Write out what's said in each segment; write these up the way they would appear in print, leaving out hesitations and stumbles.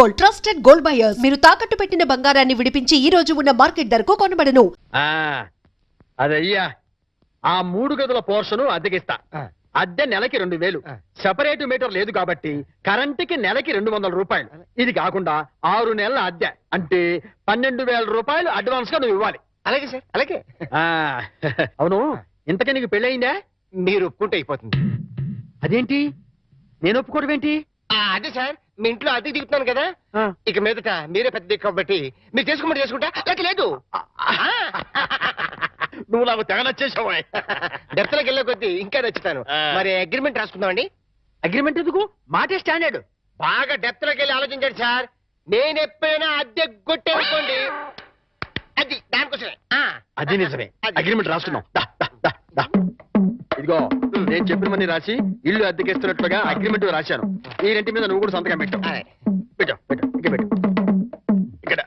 Gold, trusted gold buyers. మీరు తాకట్టు పెట్టిన బంగారాన్ని విడిపించి ఈ రోజు ఉన్న మార్కెట్ ధరకు కొనబడను. అదయ్యా ఆ 3 గదుల పోర్షను అద్దెకిస్తా. అద్దె నెలకి 2000. సెపరేట్ మీటర్ లేదు కాబట్టి కరెంటుకి నెలకి 200 రూపాయలు. ఇది కాకుండా 6 నెలల అద్దె అంటే 12,000 రూపాయలు అడ్వాన్స్ గా నువ్వు ఇవ్వాలి. అలాగే సార్, అలాగే. అవును, ఇంతకీ నీకు పెళ్ళయిందా? మీరు ఒప్పుకుంటే అయిపోతుంది. అదేంటి నేను ఒప్పుకోవడం ఏంటి? అదే సార్, మీ ఇంట్లో అద్దెకి దిగుతున్నాను కదా, ఇక మీదట మీరే పెద్ద దిక్కు కాబట్టి మీరు చేసుకోమని చేసుకుంటా. లేక లేదు. నువ్వు నాకు తెగ నచ్చేసావా? డెప్త్లోకి వెళ్ళే కొద్దీ ఇంకా నచ్చుతాను. మరి అగ్రిమెంట్ రాసుకుందామండి. అగ్రిమెంట్ ఎందుకు? మాటే స్టాండర్డ్. బాగా డెప్త్లోకి వెళ్ళి ఆలోచించండి సార్. నేను ఎప్పుడైనా అద్దె కొట్టేసుకోండి, అది దానికోసమే. అది నిజమే. అగ్రిమెంట్ రాసుకున్నాం. ఇదిగో నేను చెప్పినవన్నీ రాసి ఇల్లు అద్దెకిస్తున్నట్లుగా అగ్రిమెంట్ రాశాను. ఈ రెంటి మీద నువ్వు కూడా సంతకం పెట్టు. పెట్టు పెట్టు ఇక్కడ పెట్టు. ఇక్కడ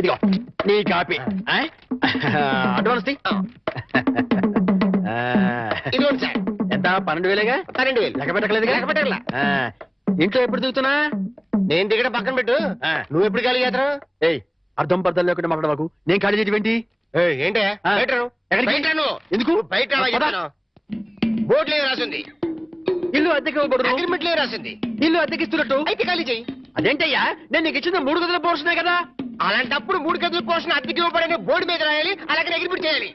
ఇదిగో నీ కాపీ. అడ్వాన్స్ ఇదిగోండి సార్. ఎంత? 12,000గా? 12,000. లెక్క పెట్టలేదుగా? లెక్క పెట్టగల. ఇంట్లో ఎప్పుడు దిగుతున్నా? నేను దిగడం పక్కన పెట్టు. నువ్వు ఎప్పుడు ఖాళీ చేస్తావు? ఏయ్, అర్థం పర్థం లేకుండా మాట్లాడవాకు. నేను ఖాళీ చేయటం ఏంటే? ఎందుకు? బయట బోర్డు లేదు రాసింది. ఇల్లు అద్దెకి ఇవ్వకూడదు. అగ్రిమెంట్ లేదు రాసింది. ఇల్లు అద్దెకిస్తున్నట్టు అయితే ఖాళీ చెయ్యి. అదేంటయ్యా, నేను నీకు ఇచ్చిన 3 గదుల పోర్షనే కదా. అలాంటప్పుడు 3 గదుల పోర్షన్ అద్దెకి ఇవ్వబడని బోర్డు మీద రాయాలి, అలాగే అగ్రిమెంట్ చేయాలి.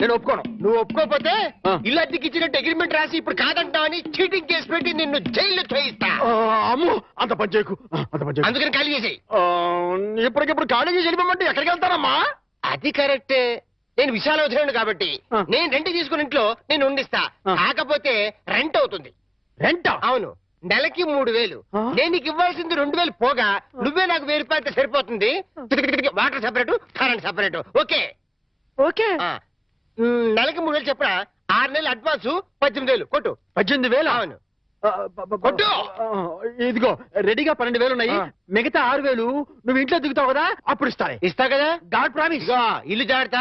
నేను ఒప్పుకోను. నువ్వు ఒప్పుకోకపోతే ఇల్లు అద్దెకి ఇచ్చినట్టు అగ్రిమెంట్ రాసి ఇప్పుడు కాదంటావని చీటింగ్ కేసు పెట్టి నిన్ను జైల్లో చేయిస్తా. అమ్మో, అంత పని చేయకు. అందుకని ఖాళీ చేసేయి. ఇప్పటికిప్పుడు ఖాళీ చేసి వెళ్ళిపోమంటే ఎక్కడికి వెళ్తానమ్మా? అది కరెక్టే. నేను విశాల వదిలేను కాబట్టి నేను రెంట్ తీసుకున్న ఇంట్లో నేను ఉండిస్తా. కాకపోతే రెంట్ అవుతుంది. రెంట్? అవును, నెలకి 3,000. నేను నీకు ఇవ్వాల్సింది 2,000 పోగా నువ్వే నాకు 1,000 రూపాయలు సరిపోతుంది. Water separate, current separate. Okay okay. నెలకి 3,000 చెప్పడా 6 నెలలు అడ్వాన్స్ 18,000 కొట్టు. 18,000? అవును కొట్టు. ఇదిగో రెడీగా 12,000 ఉన్నాయి. మిగతా 6,000 నువ్వు ఇంట్లో దిగుతావు కదా, అప్పుడు ఇస్తా కదా. God promise. ఇల్లు జాగ్రత్త.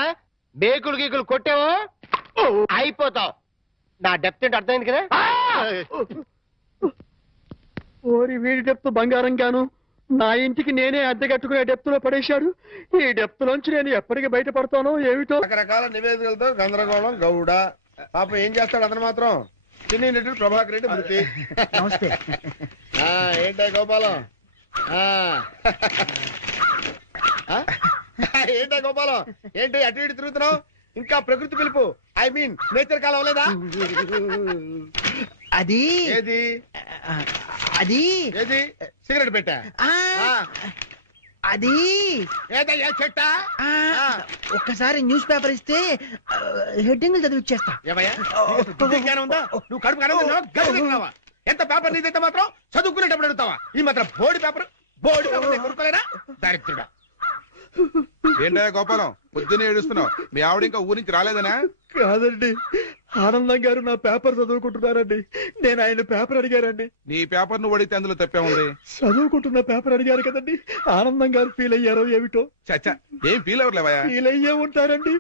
బేకులు గీకులు కొట్టావో అయిపోతావు. నా డెప్త్ ఏంటి అర్థమైంది కదా. ఓరి వీడి డెప్త్ బంగారం గాను నా ఇంటికి నేనే అద్దె కట్టుకునే డెప్త్ లో పడేశాడు. ఈ డెప్త్ లోంచి నేను ఎప్పటికి బయటపడతానో ఏమిటో. రకరకాల నివేదికలతో గందరగోళం. గౌడ పాప ఏం చేస్తాడు అతను మాత్రం. చిన్ని నటుడు ప్రభాకర్ రెడ్డి మృతి. నమస్తే. ఏంటో గోపాలం, ఏంటో గోపాలం, ఏంటి అటు ఇటు తిరుగుతున్నావు? ఇంకా ప్రకృతి పిలుపు, ఐ మీన్ నేచర్ కాలం అవ్వలేదా? అది ఏది అది ఏది సిగరెట్ పెట్టా? అది ఏదయ్యా చెట్టా? ఒక్కసారి న్యూస్ పేపర్ ఇస్తే హెడ్డింగ్ చదివిచ్చేస్తా. ఉందా? నువ్వు కడుపు కనవా? ఎంత పేపర్ నీదైతే మాత్రం చదువుకునేటప్పుడు అడుగుతావా? ఈ మాత్రం బోర్డు పేపర్ కొనుక్కోలేదా? దరిద్రుడా. ఏంటయ్యా గోపాలం, పొద్దున్నే ఏడుస్తున్నావు? మీ ఆవిడ ఇంకా ఊరి నుంచి రాలేదనా? కాదండి, ఆనందం గారు నా పేపర్ చదువుకుంటున్నారండి. నేను ఆయన పేపర్ అడిగారండి. నీ పేపర్ నువ్వు అడిగితే అందులో తప్పే ఉంది. చదువుకుంటున్న పేపర్ అడిగారు కదండి. ఆనందం గారు ఫీల్ అయ్యారో ఏమిటో. చచ్చా, ఏం ఫీల్ అవ్వలేవా? ఫీల్ అయ్యే ఉంటారండి.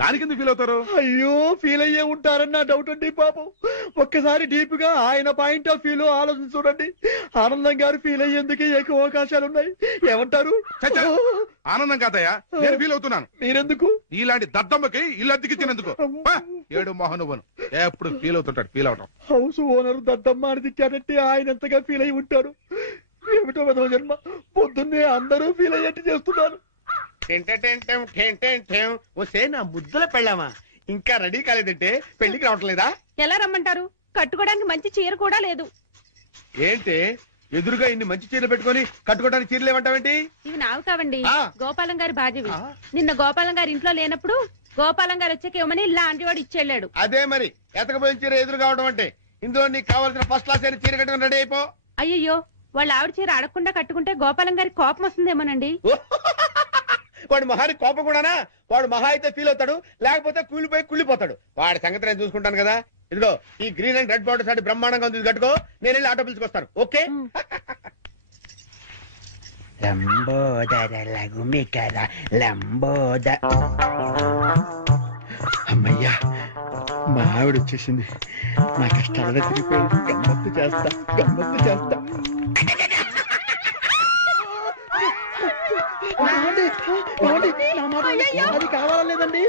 దానికి ఎందుకు ఫీల్ అవుతారు? అయ్యో, ఫీల్ అయ్యే ఉంటారని నా డౌట్ అండి. పాపం ఒక్కసారి డీప్ గా ఆయన పాయింట్ ఆఫ్ వ్యూ లో ఆలోచించి చూడండి. ఆనందం గారు ఫీల్ అయ్యేందుకు ఎక్కువ అవకాశాలు ఉన్నాయి. ఏమంటారు? ఆనందం కాదయ్యా, నేను ఫీల్ అవుతున్నాను. మీరెందుకు? ఇలాంటి దద్దమ్మకి ఇల్లు అద్దెకిచ్చినందుకు. ఏడు మోహనువను ఎప్పుడు ఫీల్ అవుతుంటాడు. ఫీల్ అవటం. హౌస్ ఓనర్ దద్దమ్మ అని తిట్టాడంటే ఆయన ఎంతగా ఫీల్ అయి ఉంటాడు. ఏమిటో విధవ జన్మ. పొద్దున్నే అందరూ ఫీల్ అయ్యేట్టు చేస్తున్నారు. వస్తే నా ముద్దుల పెళ్ళామా ఇంకా రెడీ కాలేదంటే పెళ్లికి రావట్లేదా? ఎలా రమ్మంటారు? కట్టుకోవడానికి మంచి చీర కూడా లేదు. ఏంటి ఎదురుగా ఇన్ని మంచి చీరలు పెట్టుకుని కట్టుకోవడానికి చీరలు ఏమంటావేంటి? ఇవి నావి కావండి, గోపాలం గారి బాధ్యవి. నిన్న గోపాలం గారి ఇంట్లో లేనప్పుడు గోపాలం గారు వచ్చాక ఇవ్వమని లాంటి వాడు ఇచ్చెళ్ళాడు. అదే మరి ఎతకపోయిన చీర ఎదురు కావడం అంటే. ఇందులో నీకు కావాల్సిన ఫస్ట్ క్లాస్ అయిన చీర కట్టుకుని రెడీ అయిపో. అయ్యయ్యో, వాళ్ళ ఆవిడ చీర అడగకుండా కట్టుకుంటే గోపాలం గారి కోపం వస్తుందేమోనండి. వాడు మహాని కోపం కూడానా? వాడు మహా అయితే ఫీల్ అవుతాడు, లేకపోతే కూలిపోయి కుళ్ళిపోతాడు. వాడి సంగతి నేను చూసుకుంటాను కదా. ఇదిగో ఈ గ్రీన్ అండ్ రెడ్ బార్డర్ సాటి బ్రహ్మాండంగా ఉంది, కట్టుకో. నేను వెళ్ళి ఆటో పిలుచుకొస్తాను. ఓకే? అమ్మయ్యా, మా ఆవిడ వచ్చేసింది. నా కష్టాలనే తిరిగిపోయింది. గమ్మత్తు చేస్తా, గమ్మత్తు చేస్తా. ఏమండి? ఏమండి? నా మాట అది కావాలలేదండి.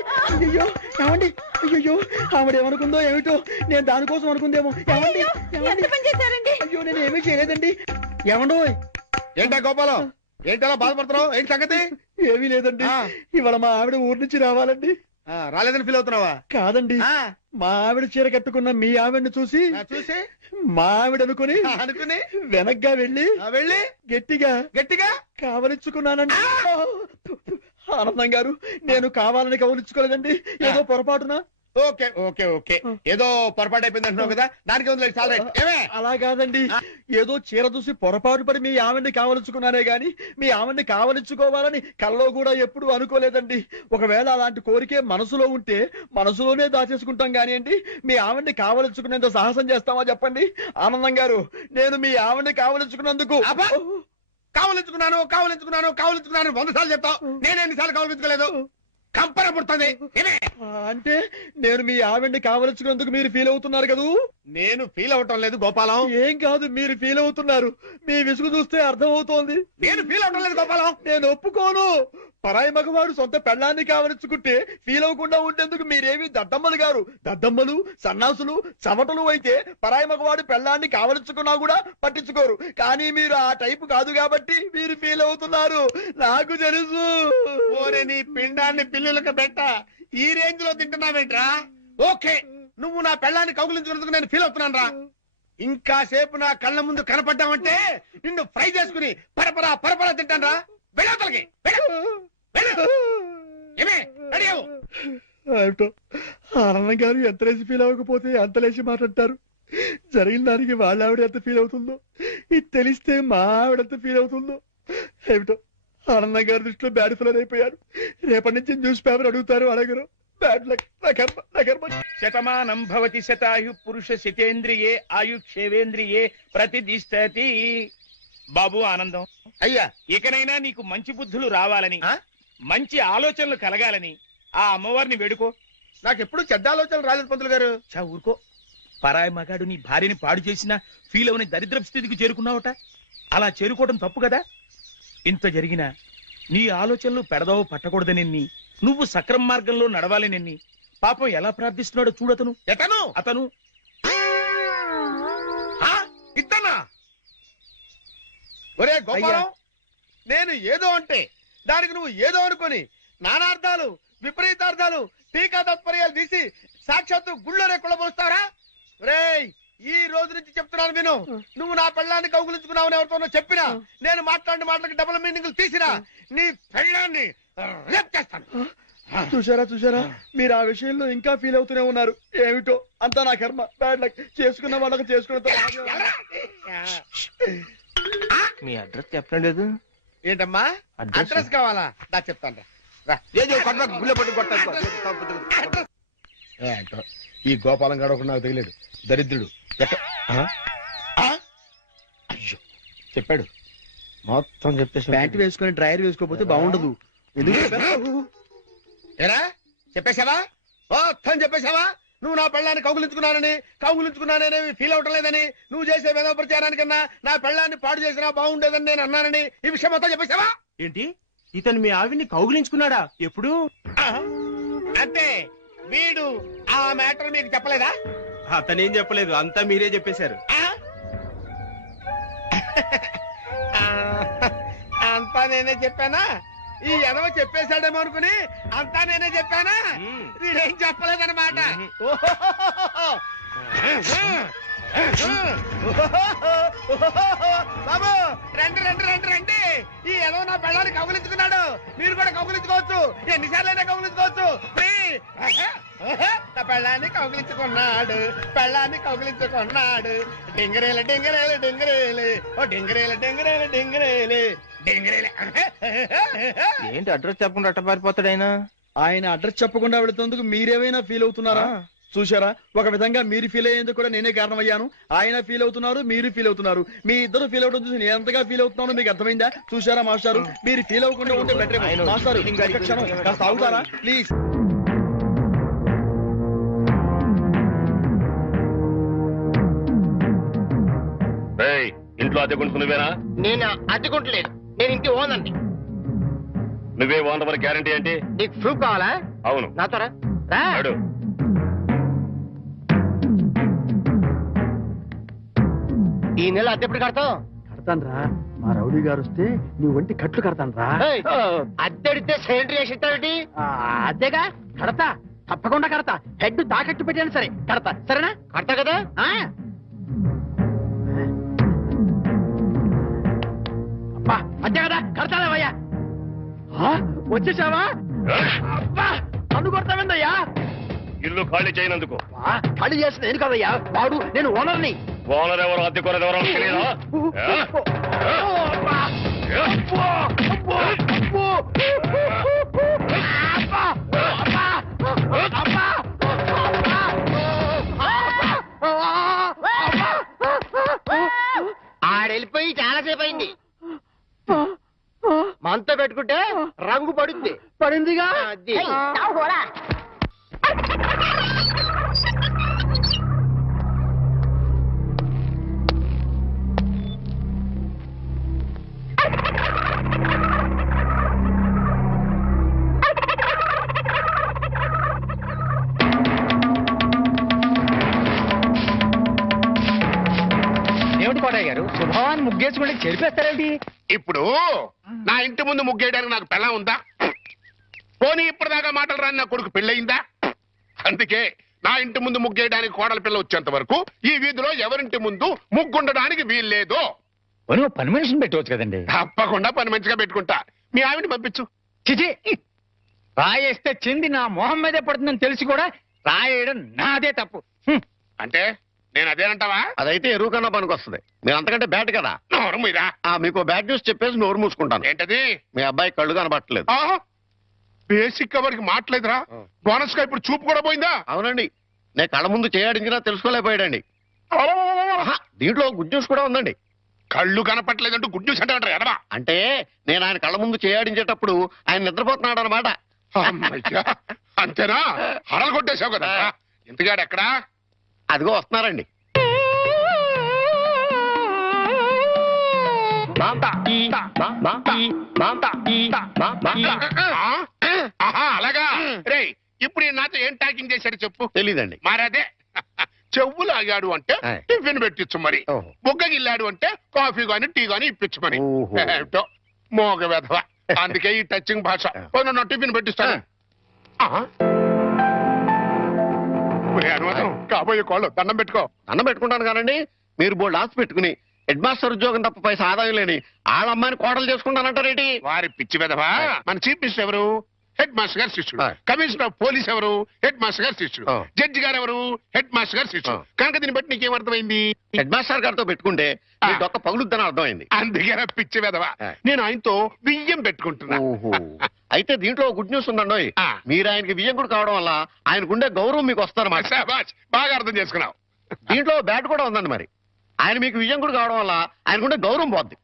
అయ్యో ఏమండి? అయ్యో ఆవిడ ఏమనుకుందో ఏమిటో, నేను దానికోసం అనుకుందేమో. ఏమండి? ఎంత పని చేశారండి? అయ్యో నేను ఏమీ చేయలేదండి. ఏమండో? ఏంటా గోపాలం, ఏంటలా బాధపడుతున్నావు? ఏంటి సంగతి? ఏమీ లేదండి. ఇవాళ మా ఆవిడ ఊరి నుంచి రావాలండి. రాలేదని ఫీల్ అవుతున్నావా? కాదండి, మా ఆవిడ చీర కట్టుకున్న మీ ఆవిడని చూసి చూసి మా ఆవిడ అనుకుని వెనక్గా వెళ్ళి గట్టిగా గట్టిగా కావలించుకున్నానండి. ఆనందం గారు, నేను కావాలని కవలించుకోలేదండి. ఏదో పొరపాటున. ఓకే ఓకే ఓకే, ఏదో పొరపాటు అయిపోయింది అంటున్నావు కదా, దానికి ఉంది చాలా ఏమే. అలా కాదండి, ఏదో చీర చూసి పొరపాటు పడి మీ ఆవిడ్ని కావలించుకున్నానే గాని మీ ఆవిడ్ని కావలించుకోవాలని కల్లో కూడా ఎప్పుడు అనుకోలేదండి. ఒకవేళ అలాంటి కోరికే మనసులో ఉంటే మనసులోనే దాచేసుకుంటాం కానివ్వండి, మీ ఆవిడ్ని కావలించుకునేంత సాహసం చేస్తామా చెప్పండి. ఆనందం గారు, నేను మీ ఆవిడ్ని కావలించుకున్నందుకు కావలించుకున్నాను 100 సార్లు చెప్తావు, నేను ఎన్నిసార్లు కావలించుకోలేదు? కంపన పుడుతుంది. అంటే నేను మీ ఆవిడ్ని కావలించుకున్నందుకు మీరు ఫీల్ అవుతున్నారు కదూ? నేను ఫీల్ అవటం లేదు గోపాలం. ఏం కాదు, మీరు ఫీల్ అవుతున్నారు. మీ విసుగు చూస్తే అర్థం అవుతోంది. నేను ఫీల్ అవటం లేదు గోపాలం. నేను ఒప్పుకోను. పరాయి మగవాడు సొంత పెళ్ళాన్ని కావలించుకుంటే ఫీల్ అవ్వకుండా ఉండేందుకు మీరేమి దద్దమ్మలు గారు. దద్దమ్మలు, సన్నాసులు, చవటలు అయితే పరాయి మగవాడు పెళ్ళాన్ని కావలించుకున్నా కూడా పట్టించుకోరు. కానీ మీరు ఆ టైపు కాదు కాబట్టి మీరు ఫీల్ అవుతున్నారు. నాకు తెలుసు. ఓరే నీ పిండాన్ని పిల్లులకు పెట్ట, ఈ రేంజ్ లో తింటున్నావేంట్రా? ఓకే, నువ్వు నా పెళ్ళాన్ని కౌగులించుకున్నందుకు నేను ఫీల్ అవుతున్నాను రా. ఇంకా సేపు నా కళ్ళ ముందు కనపడ్డావంటే నిన్ను ఫ్రై చేసుకుని పరపరా తింటాను రా. వెళ్ళవతలకి ఏమిటో ఆనందం గారు ఎంత లేచి ఫీల్ అవ్వకపోతే అంత లేచి మాట్లాడతారు. జరిగిన దానికి వాళ్ళ ఆవిడ ఎంత ఫీల్ అవుతుందో, ఇది తెలిస్తే మా ఆవిడ ఎంత ఫీల్ అవుతుందో. ఏమిటో ఆనందం గారి దృష్టిలో బ్యాడ్ ఫిలర్ అయిపోయారు. రేపటి నుంచి న్యూస్ పేపర్ అడుగుతారు, అడగరు. Bad luck. నా కర్మ. శతమానం భవతి శతాయు పురుష శతేంద్రియే ఆయుక్షేవేంద్రియే ప్రతిదిష్టతి. బాబు ఆనందం, అయ్యా, ఇకనైనా నీకు మంచి బుద్ధులు రావాలని, మంచి ఆలోచనలు కలగాలని ఆ అమ్మవారిని వేడుకో. నాకెప్పుడు చెడ్డ ఆలోచనలు రాలేదు పంతులు గారు. చా ఊరుకో. పరాయి మగాడు నీ భార్యని పాడు చేసినా ఫీల్ అవని దరిద్రపు స్థితికి చేరుకున్నావట. అలా చేరుకోవడం తప్పు కదా. ఇంత జరిగినా నీ ఆలోచనలు పెడదవ పట్టకూడదనెన్ని, నువ్వు సక్రమ మార్గంలో నడవాలనెన్ని పాపం ఎలా ప్రార్థిస్తున్నాడో చూడతను. అతను ఇద్దనా? ఒరే గోపాలం, నేను ఏదో అంటే దానికి నువ్వు ఏదో అనుకొని నానార్థాలు, విపరీతార్థాలు, టీకా తత్పర్యాలు తీసి సాక్షాత్తు గుళ్ళోనే కుళ్ళబోస్తారా? రేయ్, ఈ రోజు నుంచి చెప్తున్నాను విను. నువ్వు నా పెళ్ళాన్ని కౌగులించుకున్నావని ఎవరితోనో చెప్పినా, నేను మాట్లాడిన మాటలకి డబుల్ మీనింగ్లు తీసినా నీ పెళ్ళాన్ని రేప్ చేస్తాను. చూసారా, మీరు ఆ విషయంలో ఇంకా ఫీల్ అవుతూనే ఉన్నారు. ఏమిటో అంతా నా కర్మ. Bad luck. చేసుకున్న వాళ్ళకి చేసుకున్న. మీ అడ్రస్ చెప్పలేదు. ఏంటమ్మా అడ్రస్ కావాలా? నా చెప్తాను రా. ఈ గోపాలం గారు ఒకటి నాకు తగిలాడు, దరిద్రుడు. అయ్యో, చెప్పాడు మొత్తం చెప్పేసి. ప్యాంట్ వేసుకుని డ్రైయర్ వేసుకోకపోతే బాగుండదు. ఏరా చెప్పేశావా? మొత్తం చెప్పేశావా? నువ్వు నా పెళ్ళాన్ని కౌగులించుకున్నానని ఫీల్ అవటం లేదని, నువ్వు చేసే వేద ప్రచారానికన్నా నా పెళ్ళాన్ని పాడు చేసినా బాగుండేదని నేను అన్నానని ఈ విషయం మొత్తం చెప్పేశావా? ఏంటి, ఇతను మీ ఆవిడ్ని కౌగులించుకున్నాడా? ఎప్పుడు? అంటే వీడు ఆ మ్యాటర్ మీకు చెప్పలేదా? అతనేం చెప్పలేదు, అంతా మీరే చెప్పేశారు. అంతా నేనే చెప్పానా? ఈ ఎదవ చెప్పేశాడేమో అనుకుని అంతా నేనే చెప్పానా? వీడేం చెప్పలేదన్నమాట. బాబు రండి రండి రండి రండి. ఈ ఎదవ నా పెళ్ళాన్ని కౌగులించుకున్నాడు. మీరు కూడా కౌగులించుకోవచ్చు, ఎన్నిసార్లైనా కౌగులించుకోవచ్చు. నా పెళ్ళాన్ని కౌగులించుకున్నాడు. డింగరేలు డింగరేలు డింగరేలు, ఓ డింగరేలు డింగరేలు డింగరేలు డింగరేలు. ఏంటి అడ్రస్ చెప్పకుండా అట్ట పారిపోతాడు ఆయన? ఆయన అడ్రస్ చెప్పకుండా వెళుతున్నందుకు మీరేమైనా ఫీల్ అవుతున్నారా? చూసారా, ఒక విధంగా మీరు ఫీల్ అయ్యేందుకు కూడా నేనే కారణమయ్యాను. ఆయన ఫీల్ అవుతున్నారు, మీరు ఫీల్ అవుతున్నారు. మీ ఇద్దరు ఫీల్ అవడం చూసి నేను ఎంతగా ఫీల్ అవుతున్నానో మీకు అర్థమైందా? చూసారా మాస్టారు, మీరు ఫీల్ అవ్వకుండా ఉంటే బెటర్. మాస్టారు ఒక్క క్షణం కాస్త ఆగుతారా ప్లీజ్? ఇంట్లో అద్దెకుంటున్నావేనా? నేను అద్దెకుంటలేదు, నేను ఇంటి ఓనండి. నువ్వే ఓనర్ గ్యారంటీ ఏంటి? నీకు ప్రూఫ్ కావాలా? అవును. నాతో రా. రా. అడు. ఈ నెల అద్దె ఎప్పుడు కడతావు? కడతాను రా, మా రౌడీ గారు వస్తే నీ ఒంటి కట్లు కడతాను రా. ఏయ్, అద్దె అడిగితే సైలెంట్ చేసి ఇస్తావేంటి? అదేగా కడతా, తప్పకుండా కడతా. హెడ్ తాకట్టు పెట్టాను సరే కడతా, సరేనా? కడతా కదా? ఆ? అబ్బా అంతే కదా, కడతాలేవయ్యా. వచ్చేసావా? అబ్బా నన్ను కొడతావేందయ్యా? ఇల్లు ఖాళీ చేయనందుకు. ఖాళీ చేసిన నేను కదయ్యా, వాడు నేను ఓనర్ని. ఓనర్ ఎవరు, అద్దెకోనర్ ఎవరో తెలియదా? ఆడెళ్ళిపోయి చాలాసేపు అయింది. మనతో పెట్టుకుంటే రంగు పడుద్ది. పడిందిగా. అది. ఏమిటి కోటయ్య గారు, శుభవాన్ని ముగ్గేసుకుంటే చెరిపేస్తారేంటి? ఇప్పుడు నా ఇంటి ముందు ముగ్గేయడానికి నాకు పెళ్ళం ఉందా? పోనీ ఇప్పటిదాకా మాటలు రాని నా కొడుకు పెళ్ళయిందా? అందుకే నా ఇంటి ముందు ముగ్గేయడానికి కోడల పిల్ల వచ్చేంత వరకు ఈ వీధిలో ఎవరింటి ముందు ముగ్గుండడానికి వీల్లేదు. పని మనిషిని పెట్టవచ్చు కదండి. తప్పకుండా పని మంచిగా పెట్టుకుంటా. మీ ఆవిడని పంపించు. చిచి, రాయేస్తే చింది నా మొహం మీదే పడుతుందని తెలిసి కూడా రాయేయడం నాదే తప్పు. అంటే నేను అదేనంటావా? అదైతే ఎరువు కన్నా పనికి వస్తుంది. మీరు అంతకంటే బ్యాట్ కదా. నోరు మీరా. మీకు బ్యాడ్ న్యూస్ చెప్పేసి నోరు మూసుకుంటాను. ఏంటది? మీ అబ్బాయి కళ్ళు కనబట్టలేదు. బేసిక్ కవర్కి మాట్లేదురా. బోనస్ గా ఇప్పుడు చూపు కూడా పోయిందా? అవునండి, నేను కళ్ళ ముందు చేయాడించినా తెలుసుకోలేకపోయాడండి. దీంట్లో గుడ్ న్యూస్ కూడా ఉందండి. కళ్ళు కనపట్లేదంటూ గుడ్ న్యూస్ అంటే ఎడవా? అంటే నేను ఆయన కళ్ళ ముందు చేయాడించేటప్పుడు ఆయన నిద్రపోతున్నాడు అనమాట. అంతేనా? హరలు కొట్టేశావు కదా. ఇంతగాడు ఎక్కడా? అదిగో వస్తున్నారండి. అలాగా. రే ఇప్పుడు నాతో ఏం టాకింగ్ చేశాడు చెప్పు. తెలీదండి. మరదే చెవులు ఆగాడు అంటే టిఫిన్ పెట్టించు, మరి బుగ్గగిల్లాడు అంటే కాఫీ గాని టీ గాని ఇప్పించు మరి. ఏమిటో మోగ వెధవ. అందుకే ఈ టచింగ్ భాష. నా టిఫిన్ పెట్టిస్తాను. అనుమానం కాబోయే కోళ్ళు దండం పెట్టుకో. దండం పెట్టుకుంటాను కానండి. మీరు బోల్డ్ ఆస్తి పెట్టుకుని హెడ్ మాస్టర్ ఉద్యోగం తప్ప పైసా ఆదాయం లేని వాళ్ళమ్మాయిని కోడలు చేసుకుంటానంటారేంటి? వారి పిచ్చి వెధవా. మన చీఫ్ మినిస్టర్ ఎవరు? హెడ్ మాస్టర్ గారు శిష్యుడు. కమిషనర్ ఆఫ్ పోలీస్ ఎవరు? హెడ్ మాస్టర్ గారు శిష్యుడు. జడ్జి గారు ఎవరు? హెడ్ మాస్టర్ గారు శిష్యుడు. కనుక దీన్ని బట్టి నీకేమర్థమైంది? హెడ్ మాస్టర్ గారితో పెట్టుకుంటే ఒక్క పగులుద్దని అర్థమైంది. అందుకే పిచ్చి వెధవా. నేను ఆయనతో బియ్యం పెట్టుకుంటున్నా. అయితే దీంట్లో గుడ్ న్యూస్ ఉందండి. మీరు ఆయనకి వియ్యంకుడు కావడం వల్ల ఆయనకుండే గౌరవం మీకు వస్తారన్నమాట. బాగా అర్థం చేసుకున్నావు. దీంట్లో బ్యాట్ కూడా ఉందండి. మరి ఆయన మీకు వియ్యంకుడు కావడం వల్ల ఆయనకుండే గౌరవం పోద్ది.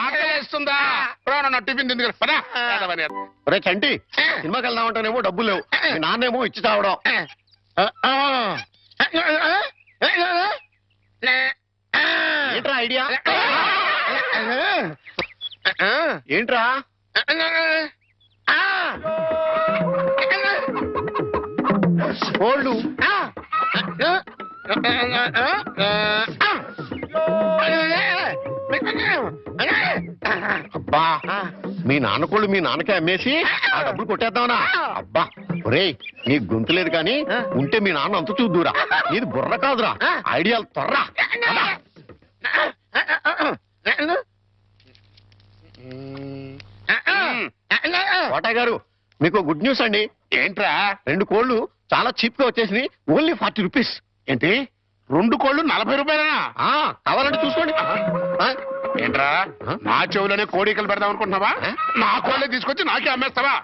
ఆకలిస్తుందా? టిఫిన్ తింది కదా. రే చంటి, సినిమాకి వెళ్దామంటేనేమో డబ్బులు లేవు, మీ నాన్నేమో ఇచ్చి చావడం. ఏంట్రా ఐడియా? ఏంట్రా? కోళ్ళు. అబ్బా, మీ నాన్న కోళ్ళు మీ నాన్నకే అమ్మేసి ఆ డబ్బులు కొట్టేద్దామనా? అబ్బా ఒరేయ్, నీ గొంతు లేదు కానీ ఉంటే మీ నాన్న అంత చూద్దురా. నీది బుర్ర కాదురా, ఐడియాలు త్వరరా. కోటయ్య గారు, మీకు గుడ్ న్యూస్ అండి. ఏంట్రా? 2 కోళ్ళు చాలా చీప్ గా వచ్చేసి ఓన్లీ 40 రూపీస్. ఏంటి 2 కోళ్ళు 40 రూపాయలనా? కావాలంటే చూసుకోండి. ఏంట్రా నా చెవులోనే కోడికలు పెడదాం అనుకుంటున్నావా? నా కోళ్ళే తీసుకొచ్చి నాకే అమ్మేస్తావా?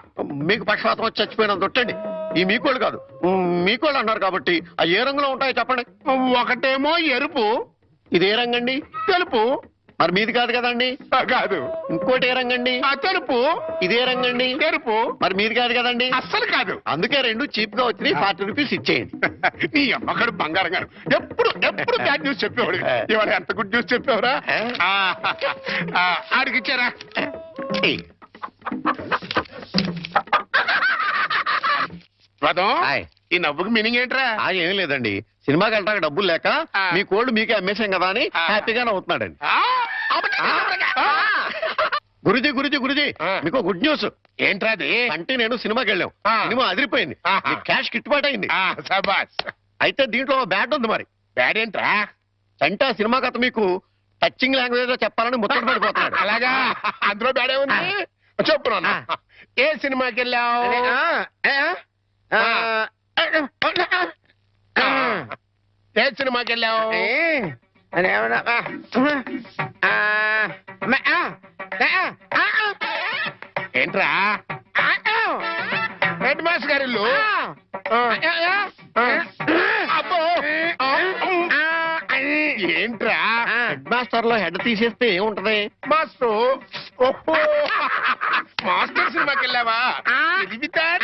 మీకు పక్షపాతం వచ్చి చచ్చిపోయినంత దొట్టండి. ఈ మీకోళ్ళు కాదు, మీకోళ్ళు అన్నారు కాబట్టి ఆ ఏ రంగులో ఉంటాయో చెప్పండి. ఒకటేమో ఎరుపు. ఇది ఏ రంగండి? తెలుపు. మరి మీది కాదు కదండి. కాదు. ఇంకోటి ఏ రంగండి? తెలుపు. ఇదే రంగండి? తెలుపు. మరి మీది కాదు కదండి. అస్సలు కాదు. అందుకే రెండు చీప్ గా వచ్చి 40 రూపీస్ ఇచ్చేయండి. నీ అమ్మగారు బంగారం గారు ఎప్పుడు ఎప్పుడు బ్యాడ్ న్యూస్ చెప్పేవాడు. ఇవాళ ఎంత గుడ్ న్యూస్ చెప్పేవరా? ఆడికి ఇచ్చారా? ఈ నవ్వుకి మీనింగ్ ఏంట్రా? ఏం లేదండి, సినిమాకి వెళ్ళడానికి డబ్బులు లేక మీ కోళ్ళు మీకే అమ్మేశాం కదా అని హ్యాపీగానే అవుతున్నాడండి. గురుజీ గురుజీ గురుజీ, మీకు గుడ్ న్యూస్. ఏంట్రా అది? అంటే నేను సినిమాకి వెళ్ళాం, సినిమా అదిరిపోయింది, క్యాష్ గిట్టుబాటు అయింది. అయితే దీంట్లో బ్యాట్ ఉంది. మరి బ్యాడ్ ఏంట్రా? అంటే ఆ సినిమా కథ మీకు టచింగ్ లాంగ్వేజ్ లో చెప్పాలని ముచ్చట పడిపోతున్నాడు. అలాగా? అందులో బ్యాడే ఉంది. చెప్పు నాన్న, ఏ సినిమాకి వెళ్ళావు? ఏ సినిమాకి వెళ్ళావు? ఏంట్రా? హెడ్ మాస్టర్ గారి ఇల్లు. అబ్బో, ఏంట్రా? హెడ్ మాస్టర్ లో హెడ్ తీసేస్తే ఏముంటది? మాస్టర్. ఓహో, మాస్టర్ సినిమాకి వెళ్ళావా? ఇది వితార్.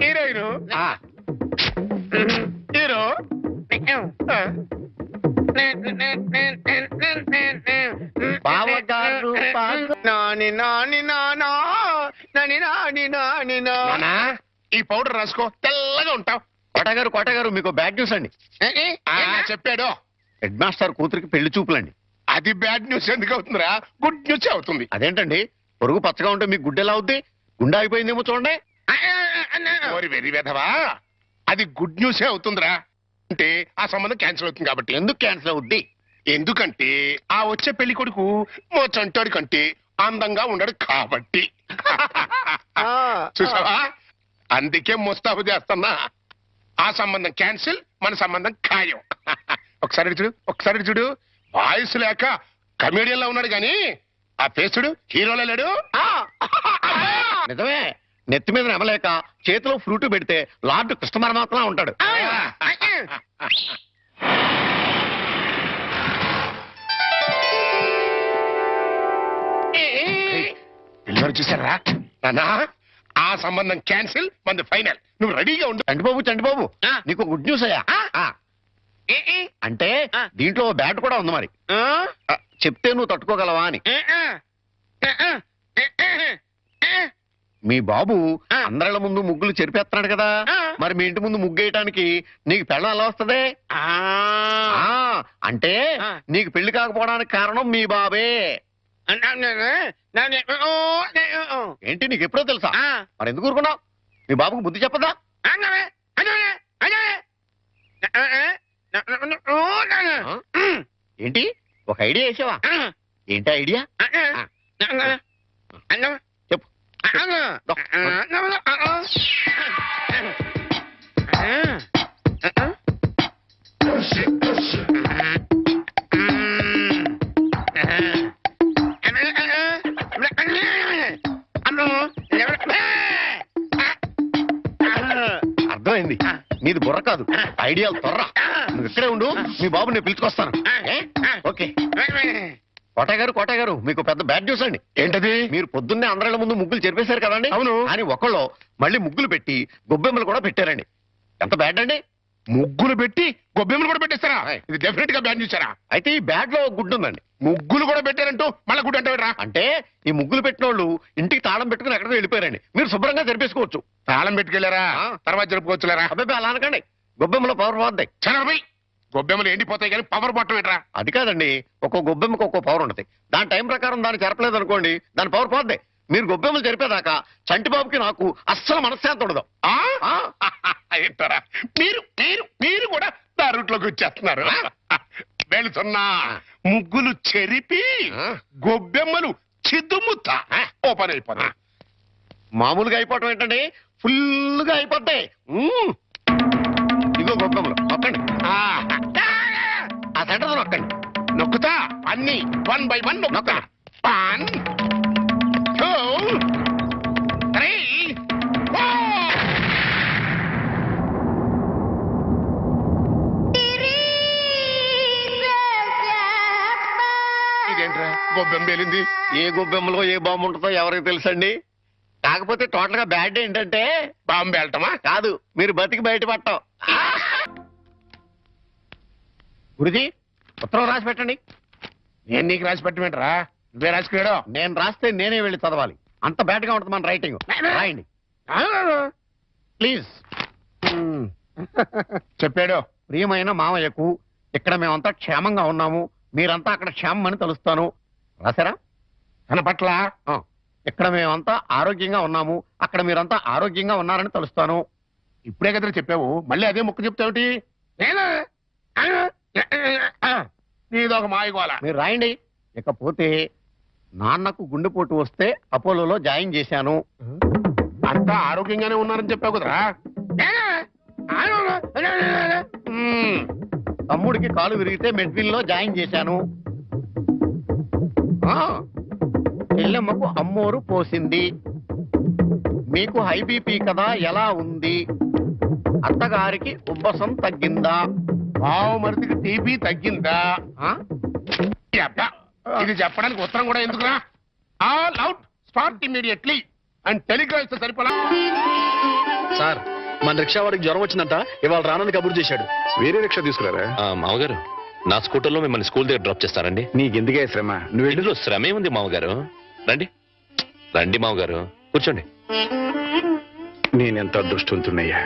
హీరోయిన్ హీరో బావగారు నాని నాని నానా నాని నాని నాని నానా. ఈ పౌడర్ రాసుకో, తెల్లగా ఉంటావు. కోటగారు మీకు బ్యాడ్ న్యూస్ అండి. చెప్పాడు. హెడ్ మాస్టర్ కూతురికి పెళ్లి చూపులండి. అది బ్యాడ్ న్యూస్ ఎందుకు అవుతుందిరా? గుడ్ న్యూస్ అవుతుంది. అదేంటండి, పొరుగు పచ్చగా ఉంటే మీకు గుడ్డెలా అవుద్ది? గుండె అయిపోయిందేమో చూడండి. ఓరి వెర్రి వెధవా, అది గుడ్ న్యూసే అవుతుందిరా. అంటే ఆ సంబంధం క్యాన్సిల్ అవుతుంది కాబట్టి. ఎందుకు క్యాన్సిల్ అవుద్ది? ఎందుకంటే ఆ వచ్చే పెళ్లి కొడుకు చంటాడు కంటే అందంగా ఉండడు కాబట్టి. చూసావా? అందుకే ముస్తాబు చేస్తున్నా. ఆ సంబంధం క్యాన్సిల్, మన సంబంధం ఖాయం. ఒకసారి చూడు వాయిస్ లేక కమేడియన్ లో ఉన్నాడు గాని ఆ ఫేస్ చూడు హీరోలో లేడు. నిజమే, నెత్తి మీద నెమలేక చేతిలో ఫ్రూట్ పెడితే లార్డ్ కృష్ణ పరమాత్మ ఉంటాడు. పిల్లలు చూసారా నానా? ఆ సంబంధం క్యాన్సిల్, మంది ఫైనల్. నువ్వు రెడీగా ఉండు. చంటిబాబు నీకు గుడ్ న్యూస్ అయ్యా. అంటే దీంట్లో బ్యాట్ కూడా ఉంది. మరి చెప్తే నువ్వు తట్టుకోగలవా అని. మీ బాబు అందరిళ్ళ ముందు ముగ్గులు చెరిపేస్తున్నాడు కదా, మరి మీ ఇంటి ముందు ముగ్గేయటానికి నీకు పెళ్ళం ఎలా వస్తది? అంటే నీకు పెళ్లి కాకపోవడానికి కారణం మీ బాబే. ఏంటి నీకు ఎప్పుడో తెలుసా? మరి ఎందుకు ఊరుకున్నావు? మీ బాబుకు బుద్ధి చెప్పదా? ఏంటి ఒక ఐడియా వేసావా? ఏంటి ఐడియా? చెప్పు. అర్థమైంది, నీది బుర్ర కాదు, ఐడియాలు తొర్రా. నువ్వు ఇక్కడే ఉండు, మీ బాబు నేను పిలుచుకొస్తాను. ఓకే. కోటగారు మీకు పెద్ద బ్యాడ్ న్యూస్ అండి. ఏంటది? మీరు పొద్దున్నే అందరిళ్ళ ముందు ముగ్గులు చెరిపేశారు కదండి. అవును. అని ఒకళ్ళు మళ్ళీ ముగ్గులు పెట్టి గొబ్బెమ్మలు కూడా పెట్టారండి. ఎంత బ్యాడ్ అండి? ముగ్గులు పెట్టి గొబ్బెమ్మలు కూడా పెట్టేస్తారా? ఇది డెఫినెట్ గా బ్యాన్ చూసారా? అయితే ఈ బ్యాడ్ లో గుడ్డు ఉందండి. ముగ్గులు కూడా పెట్టారంటూ మళ్ళీ గుడ్డు అంటే అంటే ఈ ముగ్గులు పెట్టిన వాళ్ళు ఇంటికి తాళం పెట్టుకుని ఎక్కడికి వెళ్ళిపోయారండి. మీరు శుభ్రంగా జరిపేసుకోవచ్చు. తాళం పెట్టుకెళ్ళారా? తర్వాత జరుపుకోవచ్చులేరా? అబ్బాయి అలా అనకండి, గొబ్బెమ్మలో పవర్ పోద్దాయి. చనభై గొబ్బెమ్మలు ఎండిపోతాయి కానీ పవర్ బట్టం ఏంట్రా? అది కాదండి, ఒక్కో గొబ్బెమ్మకి ఒక్కో పవర్ ఉంటుంది. దాని టైం ప్రకారం దాన్ని చెరపలేదు అనుకోండి, దాని పవర్ పోద్ది. మీరు గొబ్బెమ్మలు చెరిపేదాకా చంటిబాబుకి నాకు అస్సలు మనశ్శాంతి ఉండదు. ఏంటారా మీరు మీరు మీరు కూడా దారుట్లోకి వచ్చేస్తున్నారు. వెళుతున్నా ముగ్గులు చెరిపి గొబ్బెమ్మలు చిద్దుముత్త ఓ పని అయిపోతా. మామూలుగా అయిపోవటం ఏంటండి, ఫుల్గా అయిపోతాయి. ఇదిగో గొబ్బెమ్మలు నొక్కండి, ఆ సెంటర్ నొక్కండి. నొక్కుతా అన్ని 1 by 1 నొక్కుతా. 1 2 3 4. ఇదేంట్రా గొబ్బెమ్మ పేలింది? ఏ గొబ్బెమ్మలో ఏ బాంబు ఉంటుందో ఎవరికి తెలుసండి. కాకపోతే టోటల్ గా బ్యాడ్ ఏంటంటే బాంబు పేలటమా? కాదు, మీరు బతికి బయటపడటం. గురుజీ ఉత్తరం రాసి పెట్టండి. నేను నీకు రాసి పెట్టమేంట్రా? నువ్వే రాసుకున్నాడు. నేను రాస్తే నేనే వెళ్ళి చదవాలి, అంత బ్యాడ్ గా ఉంటుంది మన రైటింగ్. రాయండి ప్లీజ్. చెప్పాడు. ప్రియమైన మామయ్యకు, ఇక్కడ మేమంతా క్షేమంగా ఉన్నాము, మీరంతా అక్కడ క్షేమం అని తలుస్తాను. రాశారా? తన పట్ల ఇక్కడ మేమంతా ఆరోగ్యంగా ఉన్నాము, అక్కడ మీరంతా ఆరోగ్యంగా ఉన్నారని తలుస్తాను. ఇప్పుడే కదా చెప్పావు, మళ్ళీ అదే ముక్క చెప్తావుటి? నీదొక మాయగోల. మీరు రాయండి. ఇకపోతే నాన్నకు గుండెపోటు వస్తే అపోలోలో జాయిన్ చేశాను. అంతా ఆరోగ్యంగానే ఉన్నారని చెప్పావు కదరా. తమ్ముడికి కాలు విరిగితే మెడ్విల్ లో జాయిన్ చేశాను. చెల్లెమ్మకు అమ్మోరు పోసింది. మీకు హై బీపీ కదా, ఎలా ఉంది? అత్తగారికి ఉబ్బసం తగ్గిందా? బావు మరిదికి టీబీ తగ్గిందా? అబ్బా, ఇది చెప్పడానికి ఉత్తరం కూడా ఎందుకురా? All out, start immediately and Telegram ఇస్తే సరిపోలా. సార్, మన రిక్షా వాడికి జ్వరం వచ్చిందంట, ఇవాళ రానని కబురు చేశాడు. వేరే రిక్షా తీసుకురారా? మామగారు, నా స్కూటర్లో మిమ్మల్ని స్కూల్ దగ్గర డ్రాప్ చేస్తారండి. నీకెందుకే శ్రమ? నువ్వు ఇంట్లో శ్రమే ఉంది మామగారు. రండి రండి మామగారు, కూర్చోండి. నేనెంత అదృష్టవంతున్నయ్యా,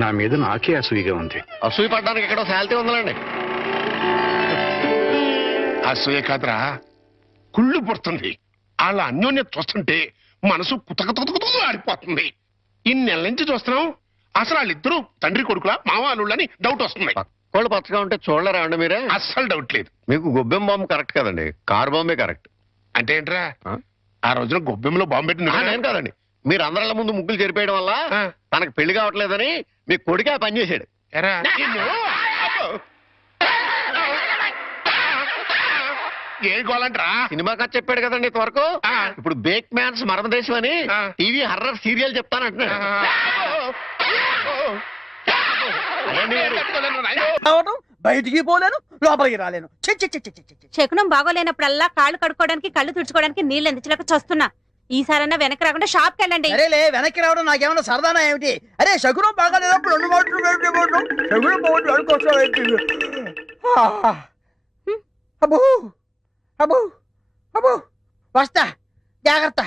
నా మీద నాకే అసూయగా ఉంది. అసూయ పడ్డానికి ఎక్కడో శాలిటీ ఉందండి. అసూయ కాదురా, కుళ్ళు పుడుతుంది. వాళ్ళ అన్యోన్యత చూస్తుంటే మనసు కుతకుతకుతూ ఆడిపోతుంది. ఇన్ని నెలల నుంచి చూస్తున్నాం, అసలు వాళ్ళిద్దరూ తండ్రి కొడుకులా మావాళ్ళని డౌట్ వస్తుంది. కోళ్ళు పచ్చగా ఉంటే చూడలేరా అండి మీరే? అస్సలు డౌట్ లేదు. మీకు గొబ్బెం బాంబు కరెక్ట్ కదండి, కార్ బాంబే కరెక్ట్. అంటే ఏంట్రా, ఆ రోజున గొబ్బెమ్మలో బాంబు పెట్టింది నేను కాదండి. మీరు అందరిళ్ళ ముందు ముగ్గులు చెరిపేయడం వల్ల తనకు పెళ్లి కావట్లేదని మీ కొడుకే పని చేశాడు. ఏ గోలంటరా? సినిమా కథ చెప్పాడు కదండి ఇంతవరకు. ఇప్పుడు బేక్ మ్యాన్స్ మరమదేశం అని టీవీ హర్రర్ సీరియల్ చెప్తానంటున్నాడు. బయటికి పోలేను, లోపలికి రాలేను. శకునం బాగోలేనప్పుడల్లా కాళ్ళు కడుక్కోవడానికి కళ్ళు తుడుచుకోవడానికి నీళ్ళు ఎందించలేక చస్తున్నా. ఈసారన్నా వెనక్కి రాకుండా షాప్కి వెళ్ళండి. అరేలే, వెనక్కి రావడం నాకేమన్నా సరదానా ఏమిటి? అరే, శకునం బాగాలేనప్పుడు 2 మాటలు శకునం బాగుంటుంది అనుకోసం. అబ్బో అబ్బో అబ్బో, వస్తా, జాగ్రత్త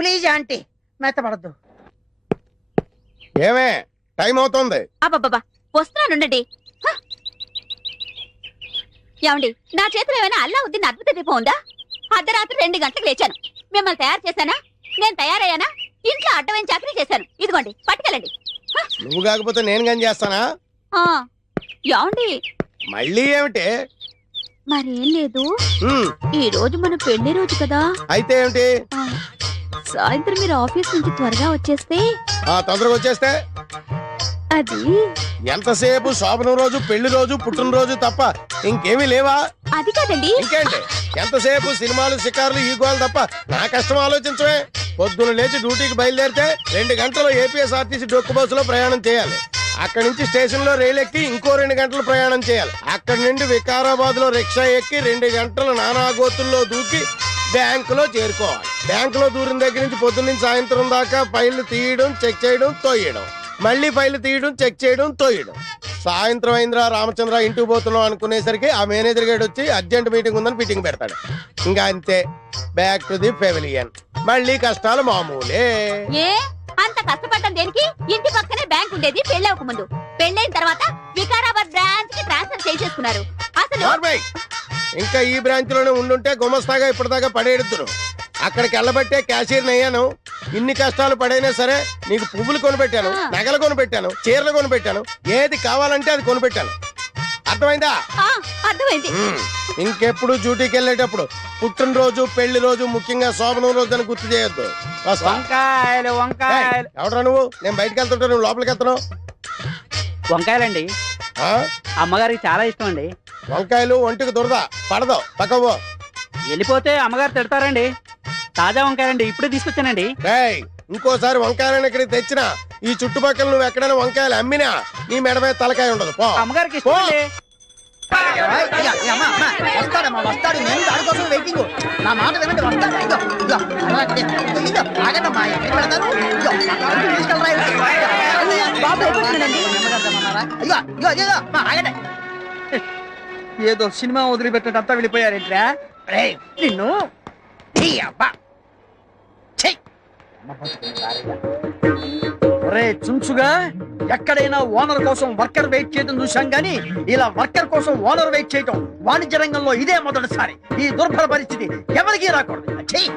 ప్లీజ్ ఆంటీ, మెత్తపడద్దు. ఏమే టైం అవుతుంది. అబ్బబ్బా, వస్తున్నానుండండి. ఏమండి, నా చేతిలో ఏమైనా అల్లావుద్దీన్ అద్భుత దీపం ఉందా? అర్ధరాత్రి 2 గంటలకు లేచాను. మిమ్మల్ని తయారు చేశానా? నేను తయారయ్యానా? ఇంట్లో అడ్డమైన చాకరీ చేశాను. ఇదిగోండి, పట్టుకెళ్ళండి. నువ్వు కాకపోతే నేను కానీ చేస్తానా? ఏమండి, మళ్ళీ ఏమిటి? మరేం లేదు, ఈ రోజు మన పెళ్లి రోజు కదా. అయితే ఏమిటి? సాయంత్రం మీరు ఆఫీస్ నుంచి త్వరగా వచ్చేస్తే. తొందరగా వచ్చేస్తే అది ఎంతసేపు శోభనం రోజు, పెళ్లి రోజు, పుట్టినరోజు తప్ప ఇంకేమీ లేవా? అది కాదండి. ఇంకేంటి? ఎంతసేపు సినిమాలు, షికార్లు, ఈ గోలు తప్ప నా కష్టం ఆలోచించవే. పొద్దున లేచి డ్యూటీకి బయలుదేరితే 2 గంటలు ఏపీఎస్ఆర్టీసీ డొక్కు బస్సులో ప్రయాణం చేయాలి. అక్కడి నుంచి స్టేషన్ లో రైలు ఎక్కి ఇంకో 2 గంటలు ప్రయాణం చేయాలి. అక్కడి నుండి వికారాబాద్ లో రిక్షా ఎక్కి 2 గంటలు నానాగోతుల్లో దూకి బ్యాంకులో చేరుకోవాలి. బ్యాంకులో దూరిన దగ్గర నుంచి పొద్దున్న నుంచి సాయంత్రం దాకా ఫైళ్లు తీయడం, చెక్ చేయడం, తోయడం, మళ్ళీ ఫైళ్లు తీయడం, చెక్ చేయడం, తోయడం. సాయంత్రం అయిందిరా రామచంద్ర, ఇంటికి పోతున్నాం అనుకునేసరికి ఆ మేనేజర్ గేట్ వచ్చి అర్జెంట్ మీటింగ్ ఉందని మీటింగ్ పెడతాడు. ఇంకా అంతే, బ్యాక్ టు ది పెవిలియన్. మళ్ళీ కష్టాలు మామూలే. ఏ అంత కష్టపడటం దేనికి? ఇంటి పక్కనే బ్యాంక్ ఉండేది పెళ్ళవక ముందు. పెళ్ళైన తర్వాత వికారాబాద్ బ్రాంచ్ కి చేసుకున్నారు అసలు నార్మల్. ఇంకా ఈ బ్రాంచ్ లోనే ఉండుంటే గుమస్తాగా ఇప్పటిదాకా పడేడుతురు. అక్కడికి వెళ్ళబట్టే క్యాషియర్ అయ్యాను. ఇన్ని కష్టాలు పడైనా సరే నీకు పువ్వులు కొనిపెట్టాను, నగలు కొనిపెట్టాను, చీరలు కొనిపెట్టాను, ఏది కావాలంటే అది కొనిపెట్టాను. అర్థమైందా? అర్థమైంది. ఇంకెప్పుడు డ్యూటీకి వెళ్ళేటప్పుడు పుట్టినరోజు, పెళ్లి రోజు, ముఖ్యంగా శోభనం రోజు అని గుర్తు చేయొద్దు. వస్తా. వంకాయలు వంకాయలు ఎవడరా నువ్వు? నేను బయటకు వెళ్తుంటే నువ్వు లోపలికి వెళ్తున్నావు. వంకాయలండి ఆ? అమ్మగారికి చాలా ఇష్టం అండి. వంకాయలు ఒంటికి దురద పడదు, పక్కవో. వెళ్ళిపోతే అమ్మగారు తిడతారండి. తాజా వంకాయలండి, ఇప్పుడే తీసుకొచ్చానండి. డేయ్, ఇంకోసారి వంకాయలను ఇక్కడికి తెచ్చినా ఈ చుట్టుపక్కల నువ్వు ఎక్కడైనా వంకాయలు అమ్మినా నీ మెడ మీద తలకాయ ఉండదు. పో. అమ్మగారికి పో. వస్తాడమ్మా, వస్తాడు. నేను దానికోసం వెయిటింగ్. నా మాట వినండి, వస్తాడు. ఇదిగో, ఇదిగో, అలాగే. ఇదిగో, ఆగండమ్మా, ఎక్కడికి వెళ్తాను? ఇదిగో, అక్కడికి తీసుకెళ్ళరా, ఇదిగో. బాబు ఎక్కడున్నాడండి? ఇదిగో, ఇదిగో, ఇదిగో, అమ్మా, ఆగండి. ఏదో సినిమా వదిలిపెట్టినట్టు వెళ్ళిపోయారేంట్రా? రేయ్, నిన్ను ఈ అబ్బా ఒరే చుంచుగా, ఎక్కడైనా ఓనర్ కోసం వర్కర్ వెయిట్ చేయడం చూశాం గానీ ఇలా వర్కర్ కోసం ఓనర్ వెయిట్ చేయడం వాణిజ్య రంగంలో ఇదే మొదటిసారి. ఈ దుర్భర పరిస్థితి ఎవరికీ రాకూడదు. చెయ్యి.